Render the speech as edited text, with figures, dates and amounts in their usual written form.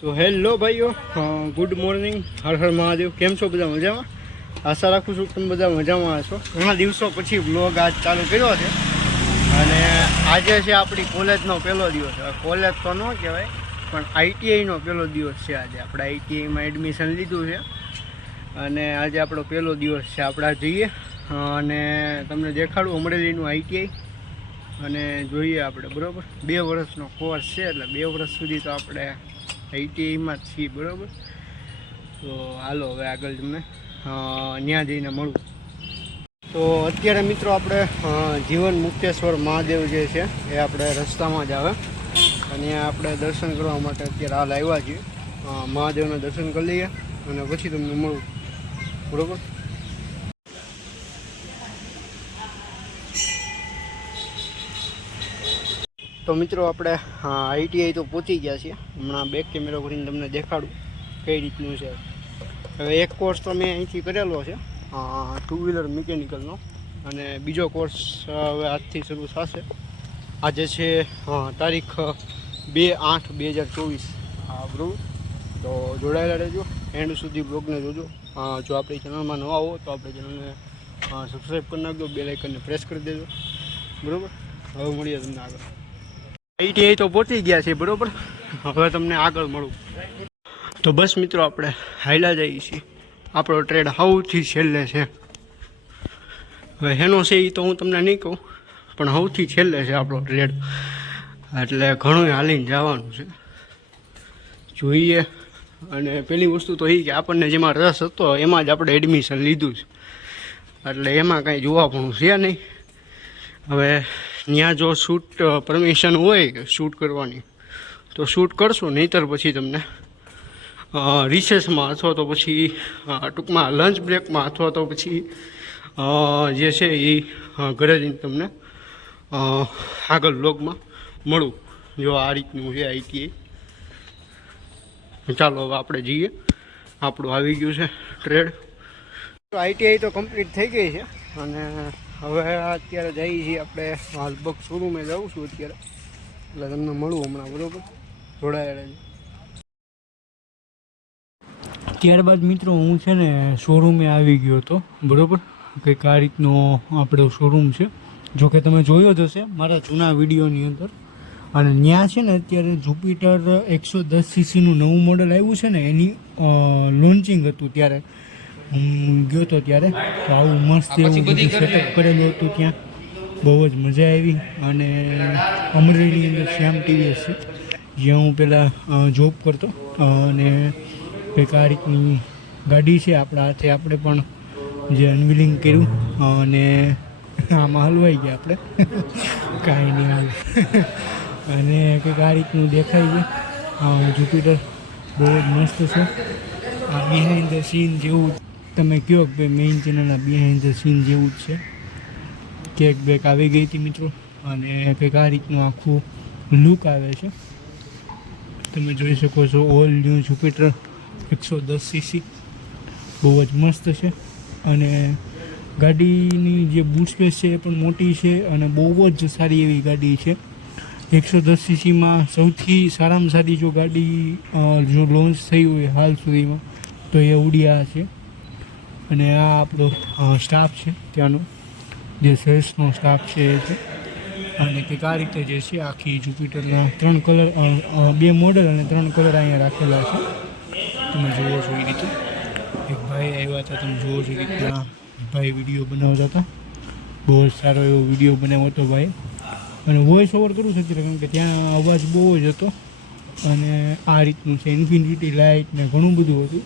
તો હેલો ભાઈઓ, good morning, Har Har Mahadev. કેમ છો બધા? મજામાં? આશા રાખું છું તમે બધા મજામાં હશો. ઘણા દિવસો પછી બ્લોગ આજ ચાલુ કર્યો છે અને આજે છે આપણી કોલેજનો પહેલો દિવસ. કોલેજ તો ન કહેવાય પણ આઈટીઆઈનો પહેલો દિવસ છે. આજે આપણે આઈટીઆઈમાં એડમિશન લીધું છે અને આજે આપણો પહેલો દિવસ છે. આપણે જઈએ અને તમને દેખાડું અમરેલીનું આઈટીઆઈ અને જોઈએ આપણે, બરાબર. 2 વર્ષનો કોર્સ છે એટલે 2 વર્ષ સુધી તો આપણે આઈટીઆઈમાં જ છીએ, બરાબર. તો હાલો હવે આગળ તમને ત્યાં જઈને મળું. તો અત્યારે મિત્રો આપણે જીવન મુક્તેશ્વર મહાદેવ જે છે એ આપણે રસ્તામાં જ આવે અને આપણે દર્શન કરવા માટે અત્યારે હાલ આવ્યા છીએ. મહાદેવના દર્શન કરી લઈએ અને પછી તમને મળું, બરાબર. તો મિત્રો આપણે આઈટીઆઈ તો પહોંચી ગયા છીએ. હમણાં બેક કેમેરા કરીને તમને દેખાડું કઈ રીતનું છે. હવે એક કોર્સ તો મેં અહીંથી કરેલો છે 2 વ્હીલર મિકેનિકલનો અને બીજો કોર્સ હવે આજથી શરૂ થશે. આજે છે તારીખ 2/8/2024. બરાબર. તો જોડાયેલા રહેજો, એન્ડ સુધી બ્લોગને જોજો. જો આપણી ચેનલમાં નવા હો તો આપણી ચેનલને સબસ્ક્રાઈબ કરી નાખજો, બેલ આઇકનને પ્રેસ કરી દેજો, બરાબર. હવે મળીએ તમને આગળ. આઈટીઆઈ તો પહોંચી ગયા છે, બરાબર. હવે તમને આગળ મળું. તો બસ મિત્રો આપણે હાઈલા જઈએ છીએ. આપણો ટ્રેડ સૌથી છેલ્લે છે. હવે હેનો છે એ તો હું તમને નહીં કહું, પણ સૌથી છેલ્લે છે આપણો ટ્રેડ, એટલે ઘણું હાલીને જવાનું છે. જોઈએ. અને પહેલી વસ્તુ તો એ કે આપણને જેમાં રસ હતો એમાં જ આપણે એડમિશન લીધું છે, એટલે એમાં કાંઈ જોવા પણ છે નહીં. હવે ત્યાં જો શૂટ પરમિશન હોય શૂટ કરવાની તો શૂટ કરશું, નહીંતર પછી તમને રિસેસમાં અથવા તો પછી ટૂંકમાં લંચ બ્રેકમાં અથવા તો પછી જે છે એ ઘરે જઈને તમને આગળ બ્લોગમાં મળું. જો આ રીતનું છે આઈટીઆઈ. ચાલો હવે આપણે જઈએ. આપણું આવી ગયું છે ટ્રેડ. આઈટીઆઈ તો કમ્પ્લીટ થઈ ગઈ છે અને હવે અત્યારે જઈએ છીએ આપણે લગભગ શોરૂમે જાઉં છું અત્યારે, એટલે તમને મળું હમણાં, બરાબર. જોડાયેલા. ત્યારબાદ મિત્રો હું છે ને શોરૂમે આવી ગયો હતો, બરાબર. કંઈક આ રીતનો આપણો શોરૂમ છે. જોકે તમે જોયો જ હશે મારા જૂના વિડીયોની અંદર. અને ત્યાં છે ને અત્યારે જુપિટર 110cc નવું મોડલ આવ્યું છે ને, એની લોન્ચિંગ હતું. ત્યારે હું ગયો હતો ત્યારે તો આવું મસ્ત એવું બધું સેટઅપ કરેલું હતું. ત્યાં બહુ જ મજા આવી. અને અમરેલીની અંદર શ્યામ ટીવીએસ છે, જ્યાં હું પહેલાં જોબ કરતો. અને કંઈક આ રીતની ગાડી છે આપણા હાથે. આપણે પણ જે અનવિલિંગ કર્યું અને આમાં હલવાઈ ગયા આપણે, કાંઈ નહીં હાલ. અને કંઈક આ રીતનું દેખાય છે. જુપિટર બહુ જ મસ્ત છે. આ બિહાઇન્ડ ધ સીન જેવું તમે કહો કે ભાઈ મેઇન ચેનલના બિહાઇન્ડ ધ સીન જેવું જ છે. કેક બેક આવી ગઈ હતી મિત્રો અને કંઈક આ રીતનું આખું લુક આવે છે. તમે જોઈ શકો છો ઓલ ન્યૂ જુપિટર 110cc બહુ જ મસ્ત છે. અને ગાડીની જે બૂટ સ્પેસ છે એ પણ મોટી છે અને બહુ જ સારી એવી ગાડી છે. 110cc સૌથી સારામાં સારી જો ગાડી જો લોન્ચ થઈ હોય હાલ સુધીમાં તો એ ઉડિયા છે. અને આ આપણો સ્ટાફ છે ત્યાંનો, જે સેલ્સનો સ્ટાફ છે એ છે. અને કંઈક આ રીતે જે છે આખી જુપિટરના 3 કલર, 2 મોડલ અને 3 કલર અહીંયા રાખેલા છે. તમે જુઓ છો એ રીતે. એક ભાઈ આવ્યા હતા, તમે જુઓ છો એ રીતના ભાઈ વિડીયો બનાવતા હતા. બહુ જ સારો એવો વિડીયો બનાવ્યો હતો ભાઈ. અને વોઇસ ઓવર કરું છું અત્યારે, કારણ કે ત્યાં અવાજ બહુ જ હતો. અને આ રીતનું છે, ઇન્ફિનિટી લાઇટ ને ઘણું બધું હતું.